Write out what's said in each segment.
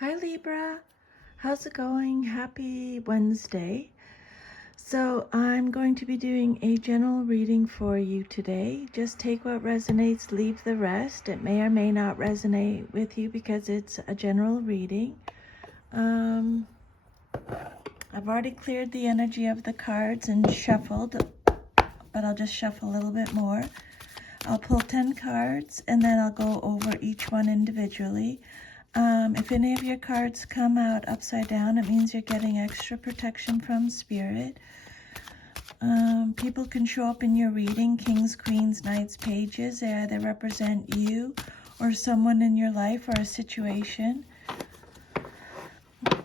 Hi Libra, how's it going? Happy Wednesday. So I'm going to be doing a general reading for you today. Just take what resonates, leave the rest. It may or may not resonate with you because it's a general reading. I've already cleared the energy of the cards and shuffled, but I'll just shuffle a little bit more. I'll pull 10 cards and then I'll go over each one individually. If any of your cards come out upside down, it means you're getting extra protection from spirit. People can show up in your reading, kings, queens, knights, pages. They either represent you or someone in your life or a situation.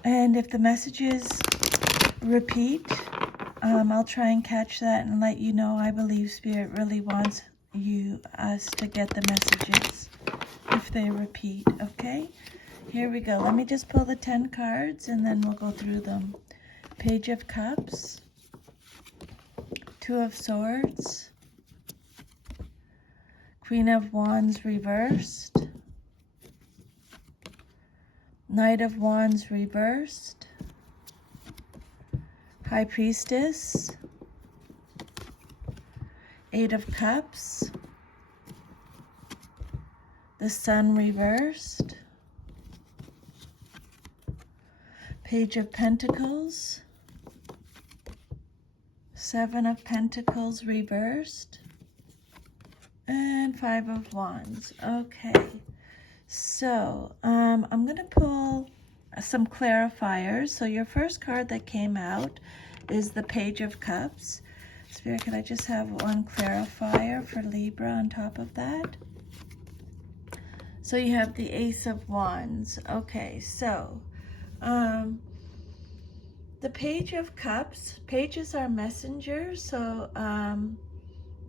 And if the messages repeat, I'll try and catch that and let you know. I believe spirit really wants us to get the messages if they repeat, okay? Here we go. Let me just pull the 10 cards and then we'll go through them. Page of Cups, Two of Swords, Queen of Wands reversed, Knight of Wands reversed, High Priestess, Eight of Cups, the Sun reversed, Page of Pentacles, Seven of Pentacles reversed, and Five of Wands. Okay, so I'm going to pull some clarifiers. So your first card that came out is the Page of Cups. Spirit, could I just have one clarifier for Libra on top of that? So you have the Ace of Wands. Okay, so the Page of Cups, pages are messengers, so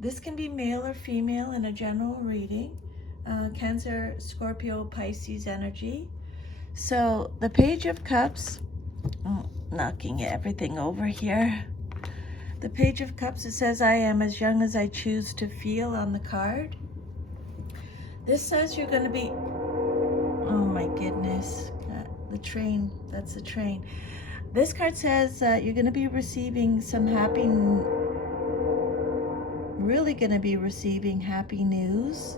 this can be male or female in a general reading. Cancer, Scorpio, Pisces energy. So the Page of Cups, knocking everything over here. The Page of Cups, it says, I am as young as I choose to feel on the card. This says you're going to be, oh my goodness, the train, that's the train. This card says you're going to be receiving some really going to be receiving happy news.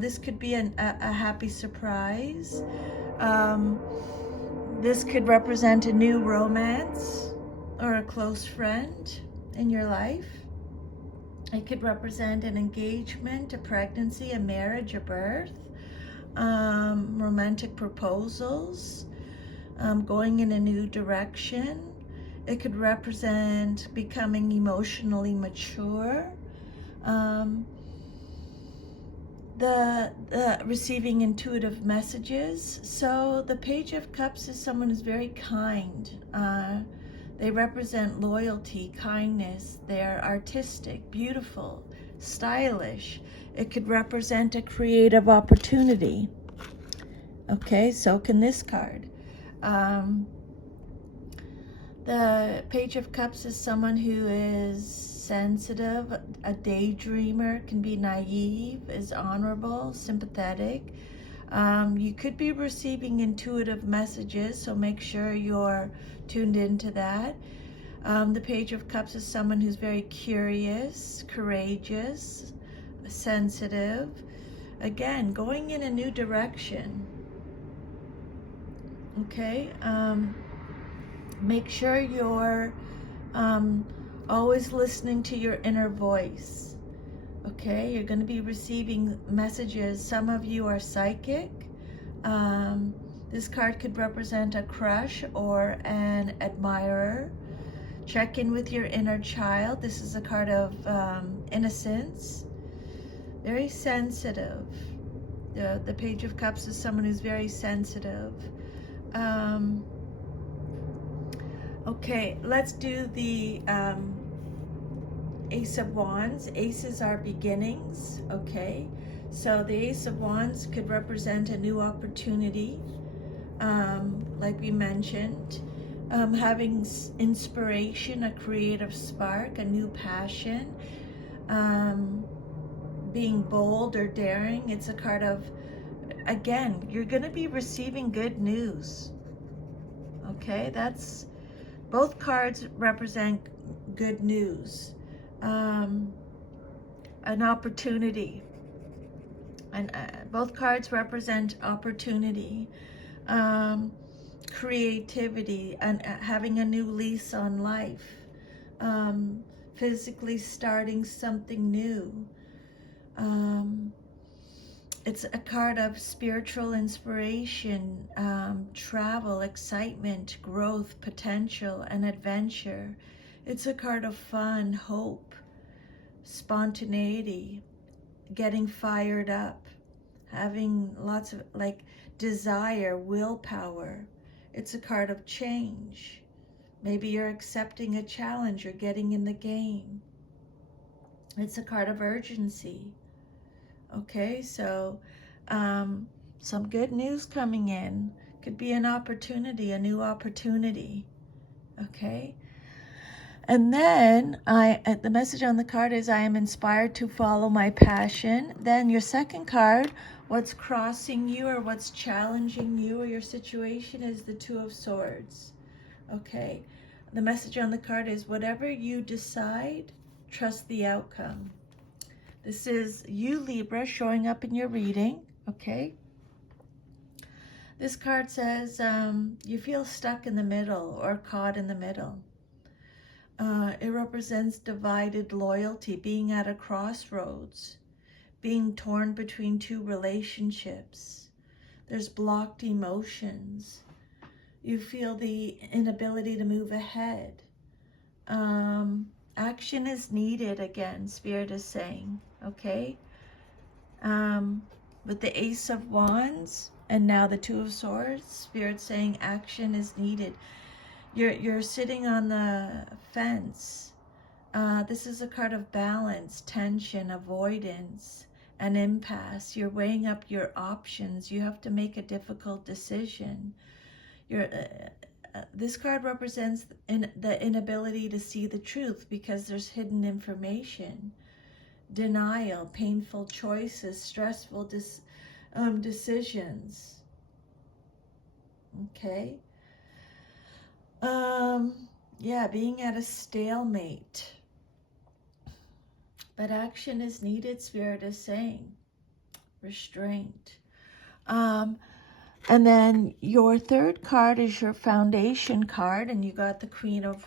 This could be a happy surprise. This could represent a new romance or a close friend in your life. It could represent an engagement, a pregnancy, a marriage, a birth, romantic proposals, going in a new direction. It could represent becoming emotionally mature. The receiving intuitive messages. So the Page of Cups is someone who's very kind. They represent loyalty, kindness. They're artistic, beautiful, stylish. It could represent a creative opportunity. Okay, so can this card. The Page of Cups is someone who is sensitive, a daydreamer, can be naive, is honorable, sympathetic. You could be receiving intuitive messages, so make sure you're tuned into that. The Page of Cups is someone who's very curious, courageous, sensitive. Again, going in a new direction. Okay, make sure you're always listening to your inner voice. Okay, you're going to be receiving messages. Some of you are psychic. This card could represent a crush or an admirer. Check in with your inner child. This is a card of innocence. Very sensitive. The Page of Cups is someone who's very sensitive. Okay, let's do the Ace of Wands. Aces are beginnings, okay? So the Ace of Wands could represent a new opportunity, like we mentioned. Having inspiration, a creative spark, a new passion, being bold or daring. It's a card of again, you're going to be receiving good news. Okay, that's, both cards represent good news, an opportunity, and both cards represent opportunity, creativity, and having a new lease on life, physically starting something new. It's a card of spiritual inspiration, travel, excitement, growth, potential, and adventure. It's a card of fun, hope, spontaneity, getting fired up, having lots of desire, willpower. It's a card of change. Maybe you're accepting a challenge or getting in the game. It's a card of urgency. Okay, so some good news coming in. Could be an opportunity, a new opportunity. Okay. And then the message on the card is, I am inspired to follow my passion. Then your second card, what's crossing you or what's challenging you or your situation, is the Two of Swords. Okay. The message on the card is, whatever you decide, trust the outcome. This is you, Libra, showing up in your reading, okay? This card says you feel stuck in the middle or caught in the middle. It represents divided loyalty, being at a crossroads, being torn between two relationships. There's blocked emotions. You feel the inability to move ahead. Action is needed again, Spirit is saying, okay? With the Ace of Wands and now the Two of Swords, Spirit saying action is needed. You're sitting on the fence. This is a card of balance, tension, avoidance, an impasse. You're weighing up your options. You have to make a difficult decision. This card represents the inability to see the truth because there's hidden information. Denial, painful choices, stressful decisions. Okay. Yeah, being at a stalemate. But action is needed, Spirit is saying. Restraint. And then your third card is your foundation card, and you got the Queen of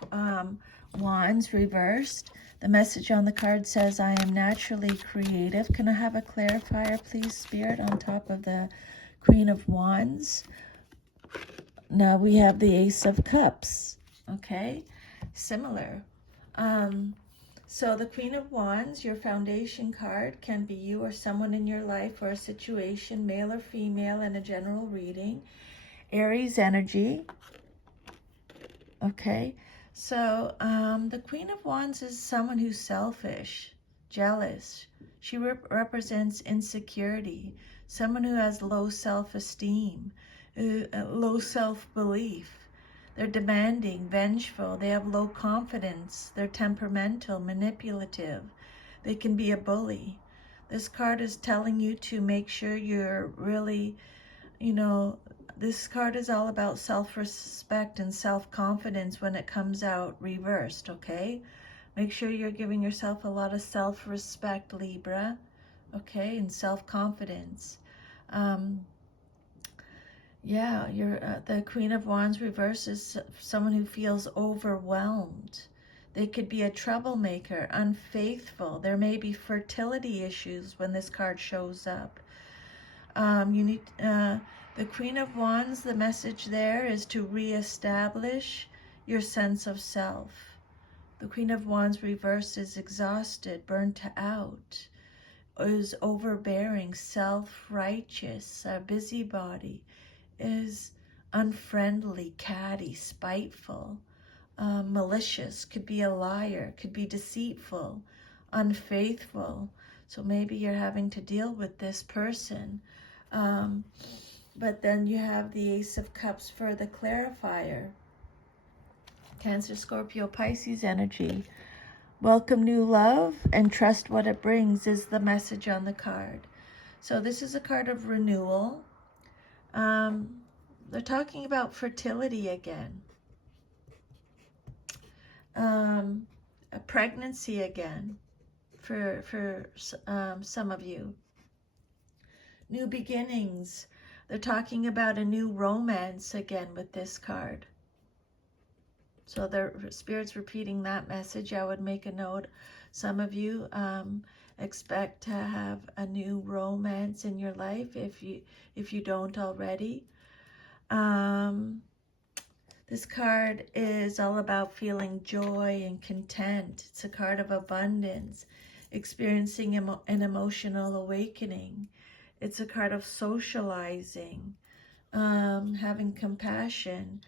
Wands reversed. The message on the card says, I am naturally creative. Can I have a clarifier, please, Spirit, on top of the Queen of Wands? Now we have the Ace of Cups, okay? Similar. So the Queen of Wands, your foundation card, can be you or someone in your life or a situation, male or female, in a general reading. Aries energy. Okay, so the Queen of Wands is someone who's selfish, jealous. She represents insecurity, someone who has low self-esteem, low self-belief. They're demanding, vengeful, they have low confidence, they're temperamental, manipulative, they can be a bully. This card is telling you to make sure you're really, this card is all about self-respect and self-confidence when it comes out reversed, okay? Make sure you're giving yourself a lot of self-respect, Libra, okay, and self-confidence. Yeah, the Queen of Wands reverse is someone who feels overwhelmed. They could be a troublemaker, unfaithful. There may be fertility issues when this card shows up. The Queen of Wands, the message there is to reestablish your sense of self. The Queen of Wands reverse is exhausted, burnt out, is overbearing, self-righteous, a busybody, is unfriendly, catty, spiteful, malicious, could be a liar, could be deceitful, unfaithful. So maybe you're having to deal with this person. But then you have the Ace of Cups for the clarifier. Cancer, Scorpio, Pisces energy. Welcome new love and trust what it brings is the message on the card. So this is a card of renewal. They're talking about fertility again. A pregnancy again for some of you. New beginnings. They're talking about a new romance again with this card. So the Spirit's repeating that message. I would make a note. Some of you expect to have a new romance in your life if you don't already. This card is all about feeling joy and content. It's a card of abundance, experiencing an emotional awakening. It's a card of socializing, having compassion.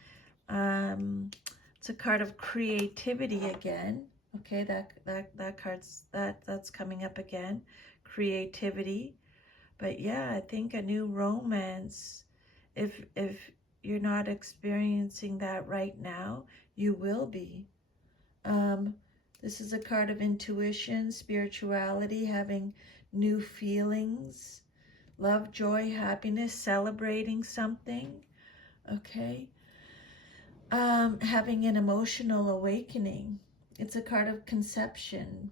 It's a card of creativity again. Okay, that's coming up again. Creativity. But yeah, I think a new romance, if you're not experiencing that right now, you will be. This is a card of intuition, spirituality, having new feelings, love, joy, happiness, celebrating something, okay? Having an emotional awakening. It's a card of conception,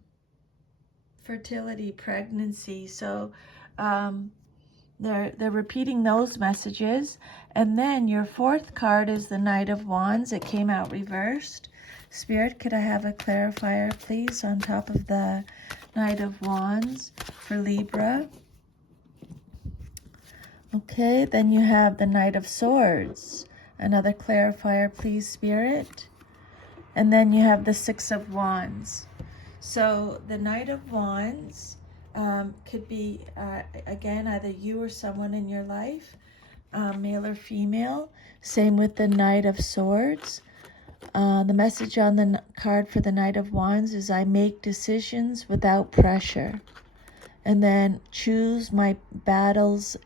fertility, pregnancy. So they're repeating those messages. And then your fourth card is the Knight of Wands. It came out reversed. Spirit, could I have a clarifier, please, on top of the Knight of Wands for Libra? Okay, then you have the Knight of Swords. Another clarifier, please, Spirit. And then you have the Six of Wands. So the Knight of Wands could be, again, either you or someone in your life, male or female. Same with the Knight of Swords. The message on the card for the Knight of Wands is, I make decisions without pressure. And then I choose my battles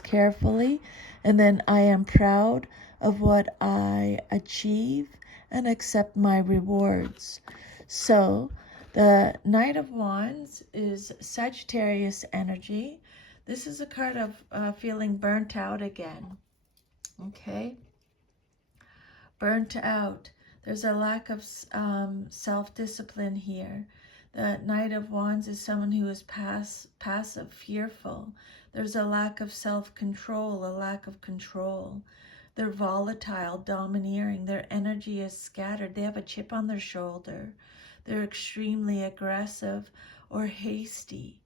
carefully. And then I am proud of what I achieve and accept my rewards. So the Knight of Wands is Sagittarius energy. This is a card of feeling burnt out again. Okay? Burnt out. There's a lack of self-discipline here. The Knight of Wands is someone who is passive, fearful. There's a lack of self-control, a lack of control. They're volatile, domineering. Their energy is scattered. They have a chip on their shoulder. They're extremely aggressive or hasty.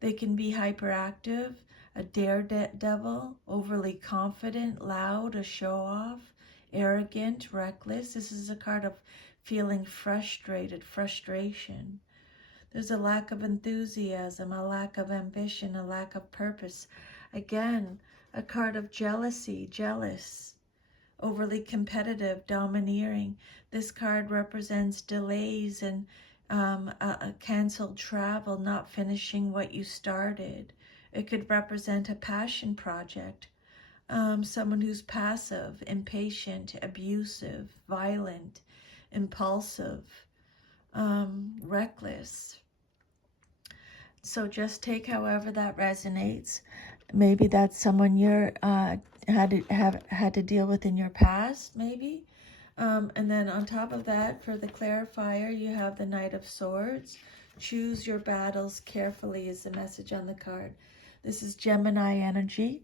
They can be hyperactive, a daredevil, overly confident, loud, a show-off, arrogant, reckless. This is a card of feeling frustrated, frustration. There's a lack of enthusiasm, a lack of ambition, a lack of purpose. Again, a card of jealousy, jealous, overly competitive, domineering. This card represents delays and a canceled travel, not finishing what you started. It could represent a passion project. Someone who's passive, impatient, abusive, violent, impulsive, reckless. So just take however that resonates. Maybe that's someone you're had to deal with in your past, maybe. And then on top of that, for the clarifier, you have the Knight of Swords. Choose your battles carefully is the message on the card. This is Gemini energy.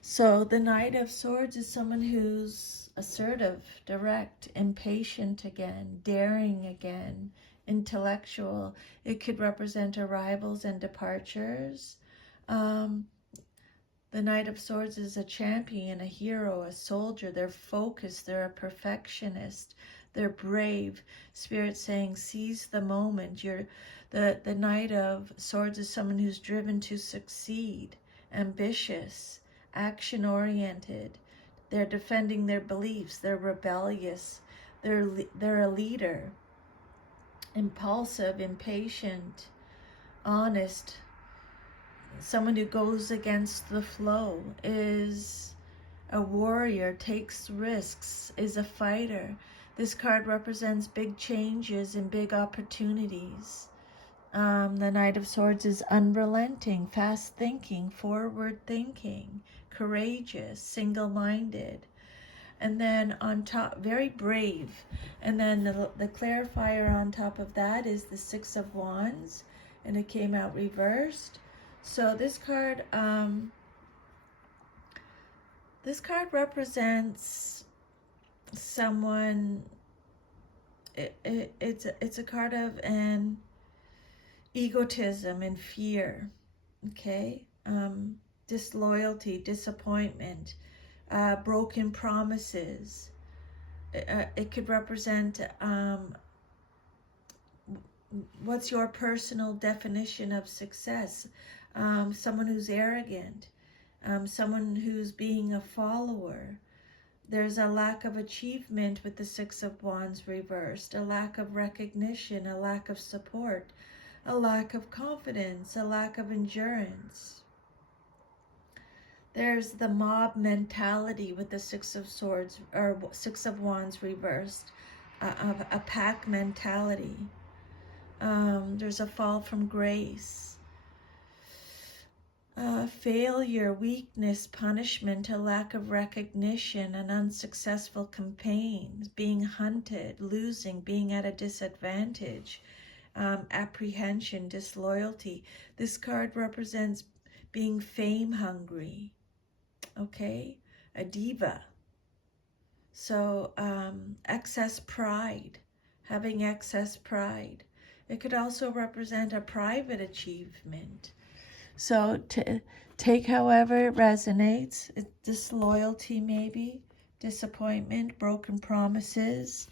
So the Knight of Swords is someone who's assertive, direct, impatient again, daring again, intellectual. It could represent arrivals and departures. The Knight of Swords is a champion, a hero, a soldier. They're focused. They're a perfectionist. They're brave. Spirit saying, seize the moment. The Knight of Swords is someone who's driven to succeed, ambitious, action-oriented. They're defending their beliefs. They're rebellious. They're a leader. Impulsive, impatient, honest. Someone who goes against the flow, is a warrior, takes risks, is a fighter. This card represents big changes and big opportunities. The Knight of Swords is unrelenting, fast thinking, forward thinking, courageous, single-minded. And then on top, very brave. And then the clarifier on top of that is the Six of Wands, and it came out reversed. So this card represents someone. It's a card of an egotism and fear. Okay, disloyalty, disappointment, broken promises. It could represent what's your personal definition of success. Someone who's arrogant, someone who's being a follower. There's a lack of achievement with the Six of Wands reversed, a lack of recognition, a lack of support, a lack of confidence, a lack of endurance. There's the mob mentality with the Six of Swords, or Six of Wands reversed, a pack mentality. There's a fall from grace, failure, weakness, punishment, a lack of recognition, an unsuccessful campaign, being hunted, losing, being at a disadvantage, apprehension, disloyalty. This card represents being fame hungry, okay? A diva. So excess pride, having excess pride. It could also represent a private achievement. So to take however it resonates. Disloyalty maybe, disappointment, broken promises,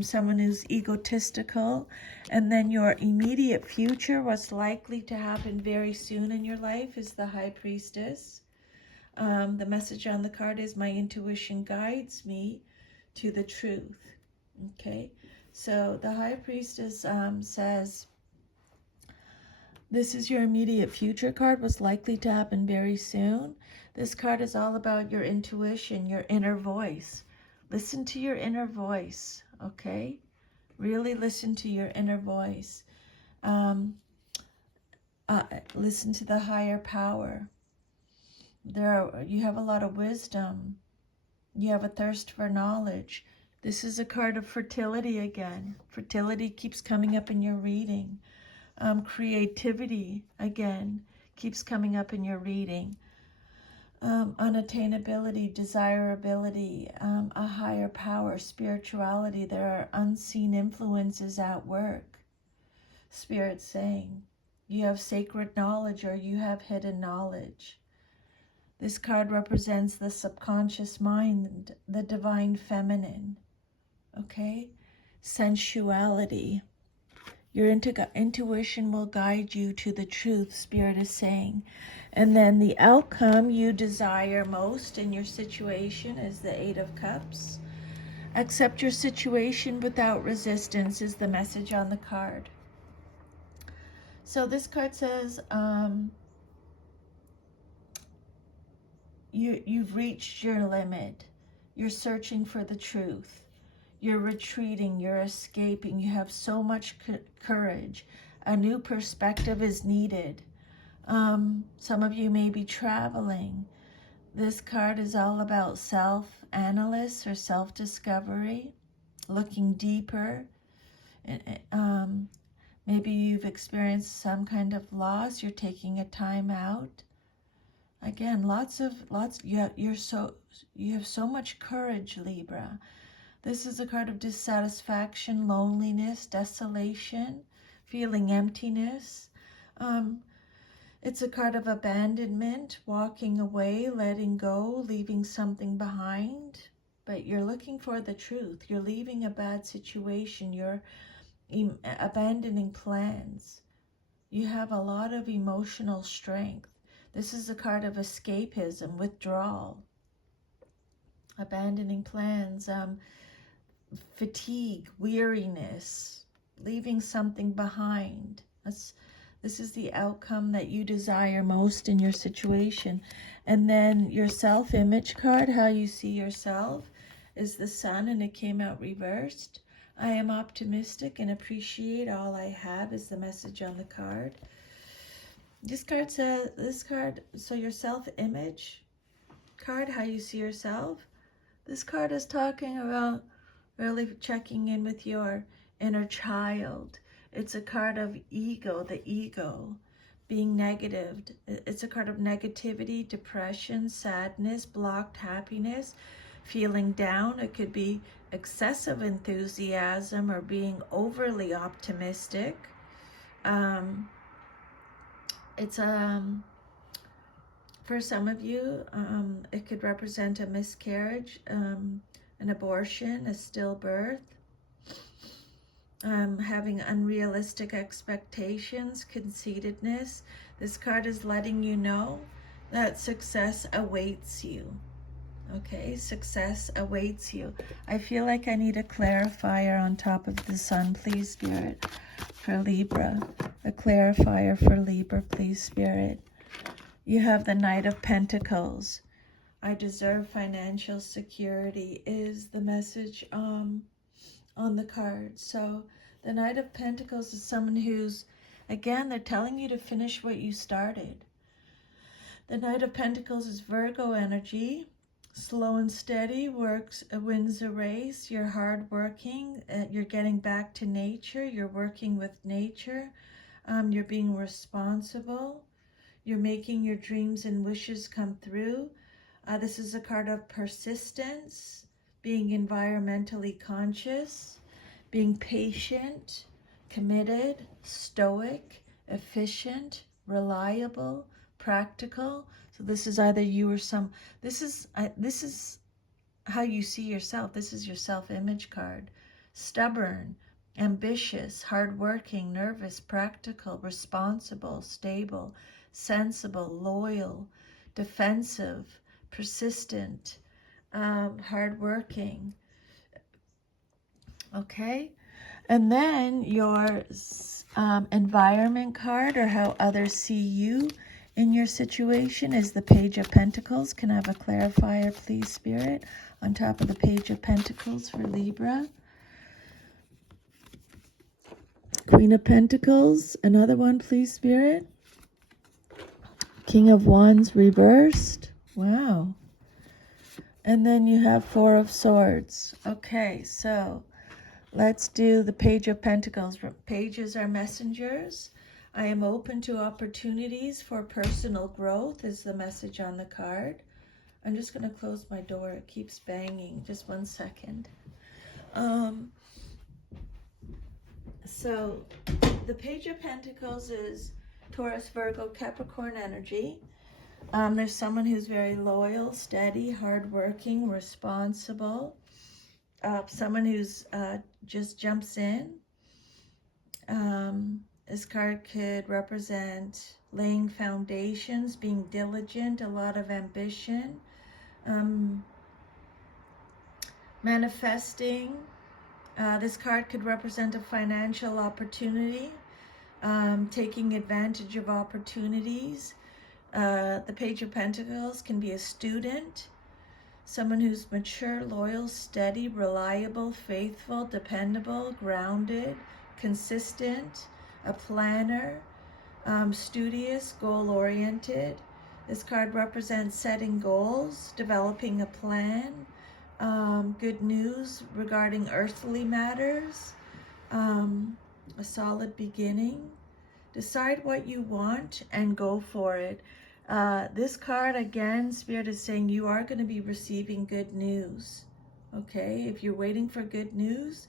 someone who's egotistical. And then your immediate future, what's likely to happen very soon in your life, is the High Priestess. The message on the card is, my intuition guides me to the truth. Okay, so the High Priestess says, this is your immediate future card, what's likely to happen very soon. This card is all about your intuition, your inner voice. Listen to your inner voice, okay? Really listen to your inner voice. Listen to the higher power. You have a lot of wisdom. You have a thirst for knowledge. This is a card of fertility again. Fertility keeps coming up in your reading. Creativity, again, keeps coming up in your reading. Unattainability, desirability, a higher power, spirituality. There are unseen influences at work. Spirit saying, you have sacred knowledge or you have hidden knowledge. This card represents the subconscious mind, the divine feminine, okay? Sensuality. Your intuition will guide you to the truth, Spirit is saying. And then the outcome you desire most in your situation is the Eight of Cups. Accept your situation without resistance is the message on the card. So this card says, you've reached your limit. You're searching for the truth. You're retreating, you're escaping, you have so much courage. A new perspective is needed. Some of you may be traveling. This card is all about self-analysis or self-discovery, looking deeper. Maybe you've experienced some kind of loss, you're taking a time out. Again, you have so much courage, Libra. This is a card of dissatisfaction, loneliness, desolation, feeling emptiness. It's a card of abandonment, walking away, letting go, leaving something behind. But you're looking for the truth. You're leaving a bad situation. You're abandoning plans. You have a lot of emotional strength. This is a card of escapism, withdrawal, abandoning plans, fatigue, weariness, leaving something behind. This is the outcome that you desire most in your situation. And then your self-image card, how you see yourself, is the Sun, and it came out reversed. I am optimistic and appreciate all I have is the message on the card. This card says, so your self-image card, how you see yourself. This card is talking about really checking in with your inner child. It's a card of ego, the ego, being negative. It's a card of negativity, depression, sadness, blocked happiness, feeling down. It could be excessive enthusiasm or being overly optimistic. It's for some of you, it could represent a miscarriage, an abortion, a stillbirth, having unrealistic expectations, conceitedness. This card is letting you know that success awaits you. Okay, success awaits you. I feel like I need a clarifier on top of the sun, please, Spirit, for Libra. A clarifier for Libra, please, Spirit. You have the Knight of Pentacles. I deserve financial security is the message on the card. So the Knight of Pentacles is someone who's, again, they're telling you to finish what you started. The Knight of Pentacles is Virgo energy. Slow and steady, wins a race. You're hardworking. You're getting back to nature. You're working with nature. You're being responsible. You're making your dreams and wishes come through. This is a card of persistence, being environmentally conscious, being patient, committed, stoic, efficient, reliable, practical. So this is either you or this is how you see yourself. This is your self-image card. Stubborn, ambitious, hardworking, nervous, practical, responsible, stable, sensible, loyal, defensive, persistent, hardworking. Okay, and then your environment card, or how others see you in your situation, is the Page of Pentacles. Can I have a clarifier, please, Spirit, on top of the Page of Pentacles for Libra? Queen of Pentacles, another one, please, Spirit. King of Wands reversed. Wow. And then you have Four of Swords. Okay, so let's do the Page of Pentacles. Pages are messengers. I am open to opportunities for personal growth is the message on the card. I'm just going to close my door. It keeps banging. Just 1 second. So the Page of Pentacles is Taurus, Virgo, Capricorn energy. There's someone who's very loyal, steady, hardworking, responsible. Someone who's just jumps in. This card could represent laying foundations, being diligent, a lot of ambition, manifesting. This card could represent a financial opportunity, taking advantage of opportunities. The Page of Pentacles can be a student, someone who's mature, loyal, steady, reliable, faithful, dependable, grounded, consistent, a planner, studious, goal-oriented. This card represents setting goals, developing a plan, good news regarding earthly matters, a solid beginning. Decide what you want and go for it. This card, again, Spirit is saying you are going to be receiving good news. Okay, if you're waiting for good news,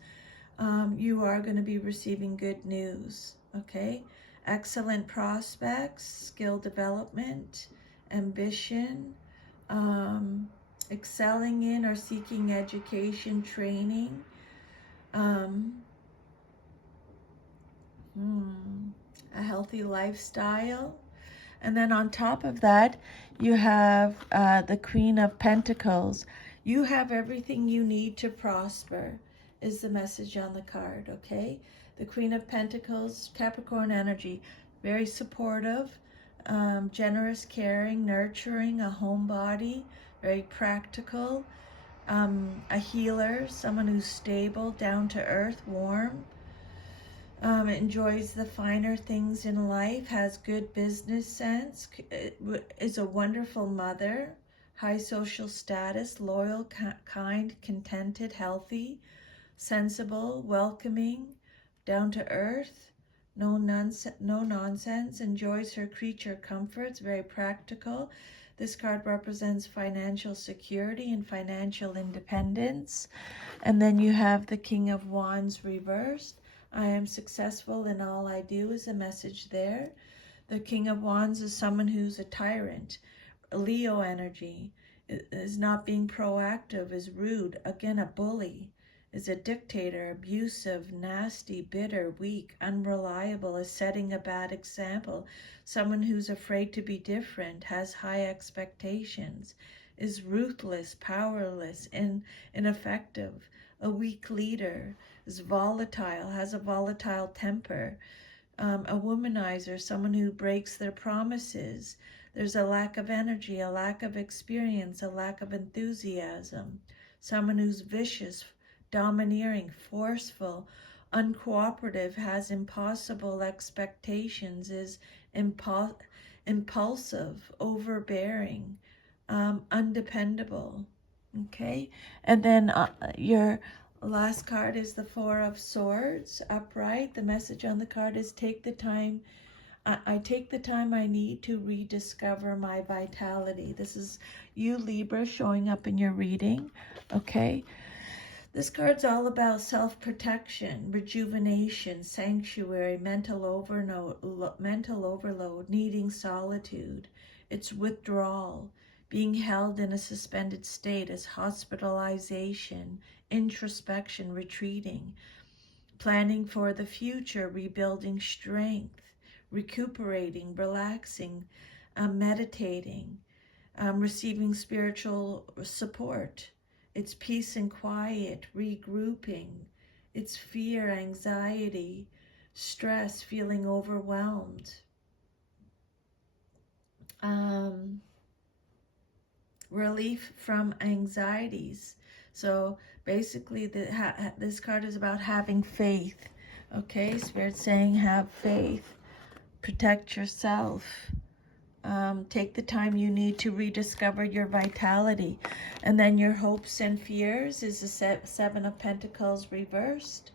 you are going to be receiving good news. Okay, excellent prospects, skill development, ambition, excelling in or seeking education, training. A healthy lifestyle. And then on top of that, you have the Queen of Pentacles. You have everything you need to prosper is the message on the card, okay? The Queen of Pentacles, Capricorn energy, very supportive, generous, caring, nurturing, a homebody, very practical, a healer, someone who's stable, down to earth, warm, enjoys the finer things in life, has good business sense, is a wonderful mother, high social status, loyal, kind, contented, healthy, sensible, welcoming, down to earth, no nonsense, enjoys her creature comforts, very practical. This card represents financial security and financial independence. And then you have the King of Wands reversed. I am successful in all I do is a message there. The King of Wands is someone who's a tyrant, Leo energy, is not being proactive, is rude, again a bully, is a dictator, abusive, nasty, bitter, weak, unreliable, is setting a bad example, someone who's afraid to be different, has high expectations, is ruthless, powerless, and ineffective, a weak leader, is volatile, has a volatile temper, a womanizer, someone who breaks their promises. There's a lack of energy, a lack of experience, a lack of enthusiasm. Someone who's vicious, domineering, forceful, uncooperative, has impossible expectations, is impulsive, overbearing, undependable. Okay, and then your last card is the Four of Swords, upright. The message on the card is take the time. I take the time I need to rediscover my vitality. This is you, Libra, showing up in your reading. Okay, this card's all about self-protection, rejuvenation, sanctuary, mental overload, needing solitude. It's withdrawal, being held in a suspended state as hospitalization, introspection, retreating, planning for the future, rebuilding strength, recuperating, relaxing, meditating, receiving spiritual support. It's peace and quiet, regrouping. It's fear, anxiety, stress, feeling overwhelmed. Relief from anxieties. So basically, this card is about having faith. Okay, Spirit's saying have faith. Protect yourself. Take the time you need to rediscover your vitality. And then your hopes and fears is the Seven of Pentacles reversed.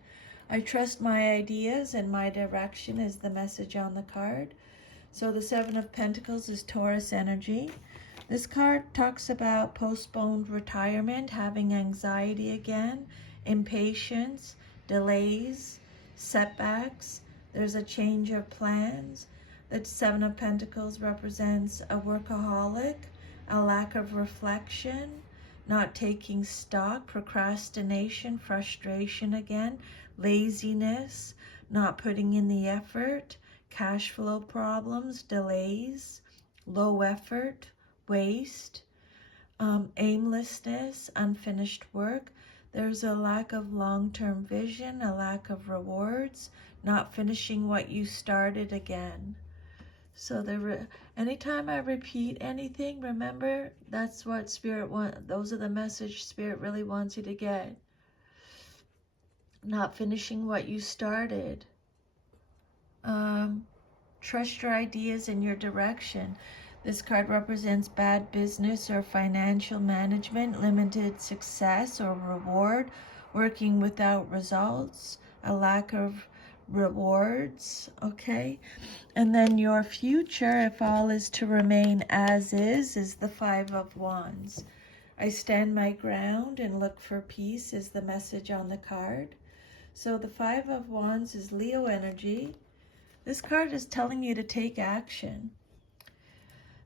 I trust my ideas and my direction is the message on the card. So the Seven of Pentacles is Taurus energy. This card talks about postponed retirement, having anxiety again, impatience, delays, setbacks. There's a change of plans. The Seven of Pentacles represents a workaholic, a lack of reflection, not taking stock, procrastination, frustration again, laziness, not putting in the effort, cash flow problems, delays, low effort, waste, aimlessness, unfinished work. There's a lack of long-term vision, a lack of rewards, not finishing what you started again. So anytime I repeat anything, remember that's what Spirit wants. Those are the message Spirit really wants you to get. Not finishing what you started. Trust your ideas and your direction. This card represents bad business or financial management, limited success or reward, working without results, a lack of rewards, okay? And then your future, if all is to remain as is the Five of Wands. I stand my ground and look for peace is the message on the card. So the Five of Wands is Leo energy. This card is telling you to take action.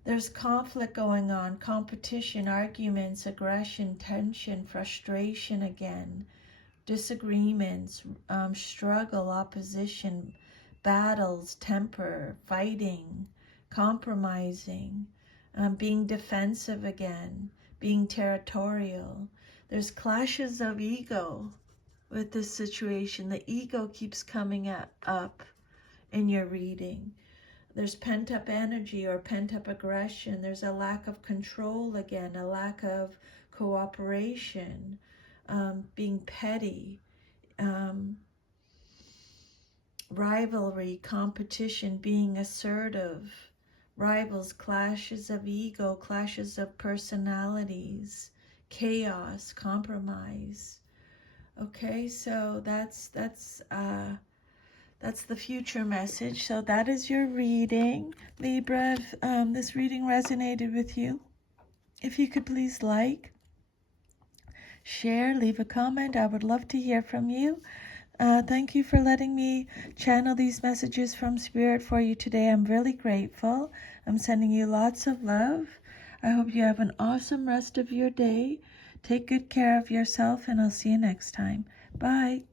There's conflict going on, competition, arguments, aggression, tension, frustration again, disagreements, struggle, opposition, battles, temper, fighting, compromising, being defensive again, being territorial. There's clashes of ego with this situation. The ego keeps coming up in your reading. there's pent-up energy or pent-up aggression. There's a lack of control again, a lack of cooperation, being petty, rivalry, competition, being assertive, rivals, clashes of ego, clashes of personalities, chaos, compromise. Okay, so that's the future message. So that is your reading, Libra. If this reading resonated with you, if you could please like, share, leave a comment. I would love to hear from you. Thank you for letting me channel these messages from Spirit for you today. I'm really grateful. I'm sending you lots of love. I hope you have an awesome rest of your day. Take good care of yourself, and I'll see you next time. Bye.